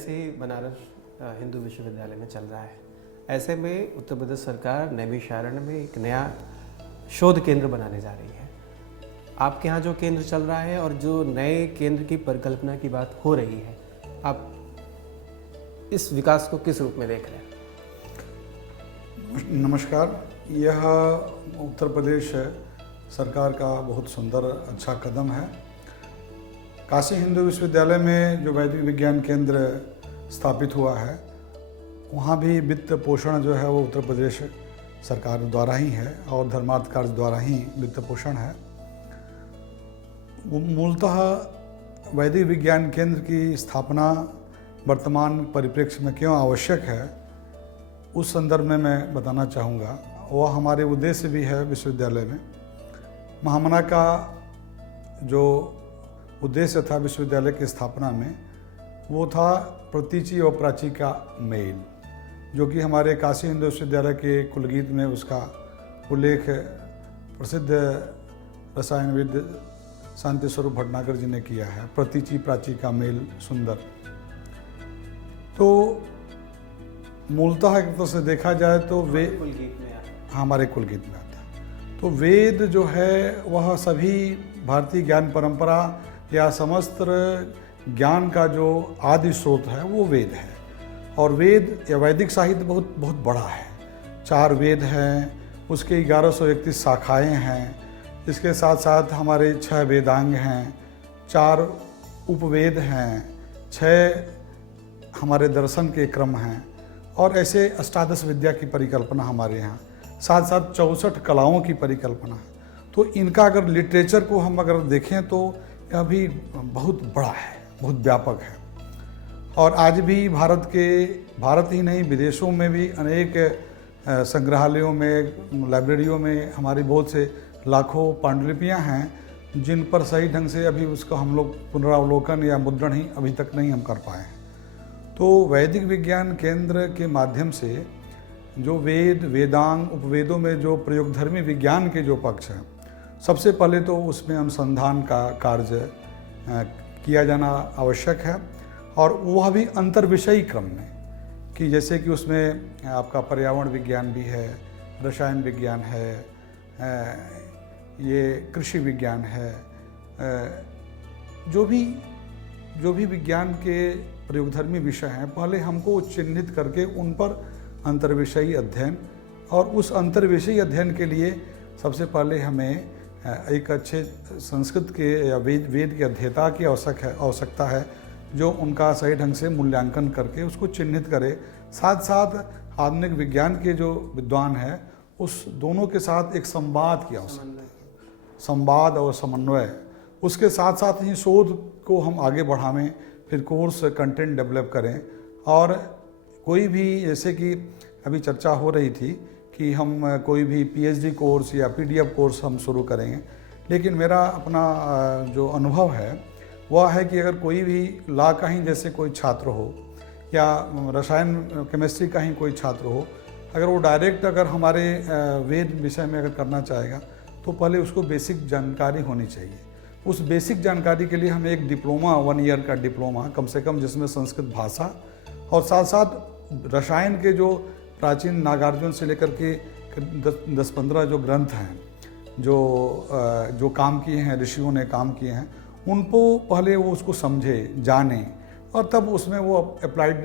से ही बनारस हिंदू विश्वविद्यालय में चल रहा है। ऐसे में उत्तर प्रदेश सरकार नैमिषारण्य में एक नया शोध केंद्र बनाने जा रही है। आपके यहाँ जो केंद्र चल रहा है और जो नए केंद्र की परिकल्पना की बात हो रही है, आप इस विकास को किस रूप में देख रहे हैं? नमस्कार। यह उत्तर प्रदेश सरकार का बहुत सुंदर अच्छा कदम है। काशी हिंदू विश्वविद्यालय में जो वैदिक विज्ञान केंद्र स्थापित हुआ है, वहाँ भी वित्त पोषण जो है वो उत्तर प्रदेश सरकार द्वारा ही है और धर्मार्थ कार्य द्वारा ही वित्त पोषण है। मूलतः वैदिक विज्ञान केंद्र की स्थापना वर्तमान परिप्रेक्ष्य में क्यों आवश्यक है, उस संदर्भ में मैं बताना चाहूँगा। वह हमारे उद्देश्य भी है विश्वविद्यालय में। महामना का जो उद्देश्य था विश्वविद्यालय की स्थापना में, वो था प्रतीचि और प्राची का मेल, जो कि हमारे काशी हिंदू विश्वविद्यालय के कुलगीत में उसका उल्लेख प्रसिद्ध रसायनविद शांति स्वरूप भटनागर जी ने किया है। प्रतीचि प्राची का मेल सुंदर। तो मूलतः एक तरह से देखा जाए तो वे हमारे कुलगीत में आता है। तो वेद जो है वह सभी भारतीय ज्ञान परंपरा या समस्त ज्ञान का जो आदि स्रोत है वो वेद है। और वेद या वैदिक साहित्य बहुत बहुत बड़ा है। 4 वेद हैं, उसके 1131 शाखाएँ हैं। इसके साथ साथ हमारे 6 वेदांग हैं, 4 उपवेद हैं, 6 हमारे दर्शन के क्रम हैं और ऐसे अष्टादश विद्या की परिकल्पना हमारे यहाँ, साथ साथ 64 कलाओं की परिकल्पना है। तो इनका अगर लिटरेचर को हम अगर देखें तो यह भी बहुत बड़ा है, बहुत व्यापक है। और आज भी भारत ही नहीं विदेशों में भी अनेक संग्रहालयों में, लाइब्रेरियों में हमारी बहुत से लाखों पांडुलिपियाँ हैं, जिन पर सही ढंग से अभी उसका हम लोग पुनरावलोकन या मुद्रण ही अभी तक नहीं हम कर पाए हैं। तो वैदिक विज्ञान केंद्र के माध्यम से जो वेद, वेदांग, उपवेदों में जो प्रयोगधर्मी विज्ञान के जो पक्ष हैं, सबसे पहले तो उसमें अनुसंधान का कार्य किया जाना आवश्यक है। और वह भी अंतर्विषयी क्रम में, कि जैसे कि उसमें आपका पर्यावरण विज्ञान भी है, रसायन विज्ञान है, ये कृषि विज्ञान है, जो भी विज्ञान के प्रयोगधर्मी विषय हैं, पहले हमको चिन्हित करके उन पर अंतर्विषयी अध्ययन, और उस अंतर्विषयी अध्ययन के लिए सबसे पहले हमें एक अच्छे संस्कृत के या वेद के अध्येता की आवश्यकता है, जो उनका सही ढंग से मूल्यांकन करके उसको चिन्हित करे। साथ साथ आधुनिक विज्ञान के जो विद्वान हैं, उस दोनों के साथ एक संवाद की आवश्यकता है, संवाद और समन्वय। उसके साथ साथ ही शोध को हम आगे बढ़ावें, फिर कोर्स कंटेंट डेवलप करें। और कोई भी, जैसे कि अभी चर्चा हो रही थी कि हम कोई भी पीएचडी कोर्स या पीडीएफ कोर्स हम शुरू करेंगे, लेकिन मेरा अपना जो अनुभव है वह है कि अगर कोई भी लॉ का ही जैसे कोई छात्र हो या रसायन केमिस्ट्री का ही कोई छात्र हो, अगर वो डायरेक्ट अगर हमारे वेद विषय में अगर करना चाहेगा तो पहले उसको बेसिक जानकारी होनी चाहिए। उस बेसिक जानकारी के लिए हमें एक डिप्लोमा, 1 ईयर का डिप्लोमा कम से कम, जिसमें संस्कृत भाषा और साथ साथ रसायन के जो प्राचीन नागार्जुन से लेकर के 10-15 जो ग्रंथ हैं, जो काम किए हैं, ऋषियों ने काम किए हैं, उनको पहले वो उसको समझे, जाने, और तब उसमें वो अप्लाइड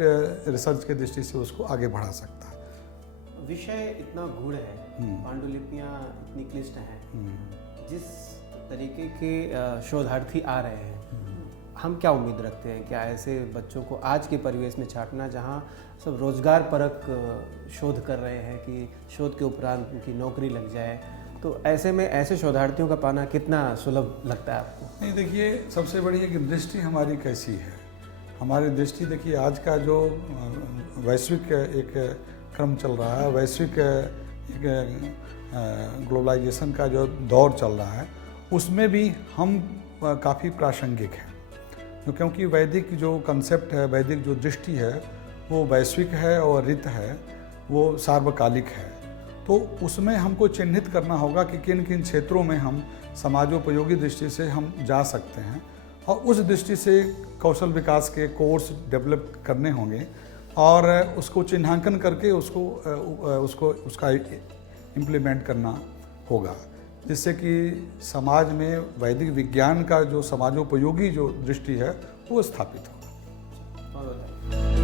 रिसर्च के दृष्टि से उसको आगे बढ़ा सकता है। विषय इतना गूढ़ है, पांडुलिपियाँ इतनी क्लिष्ट हैं, जिस तरीके के शोधार्थी आ रहे हैं, हम क्या उम्मीद रखते हैं? क्या ऐसे बच्चों को आज के परिवेश में छांटना, जहाँ सब रोजगार परक शोध कर रहे हैं कि शोध के उपरांत उनकी नौकरी लग जाए, तो ऐसे में ऐसे शोधार्थियों का पाना कितना सुलभ लगता है आपको? नहीं, देखिए, सबसे बड़ी है कि दृष्टि हमारी कैसी है। हमारी दृष्टि, देखिए, आज का जो वैश्विक एक क्रम चल रहा है, वैश्विक एक ग्लोबलाइजेशन का जो दौर चल रहा है, उसमें भी हम काफ़ी प्रासंगिक हैं, क्योंकि वैदिक जो कंसेप्ट है, वैदिक जो दृष्टि है, वो वैश्विक है और ऋत है, वो सार्वकालिक है। तो उसमें हमको चिन्हित करना होगा कि किन किन क्षेत्रों में हम समाजोपयोगी दृष्टि से हम जा सकते हैं, और उस दृष्टि से कौशल विकास के कोर्स डेवलप करने होंगे और उसको चिन्हांकन करके उसका इम्प्लीमेंट करना होगा, जिससे कि समाज में वैदिक विज्ञान का जो समाजोपयोगी जो दृष्टि है वो स्थापित होगा।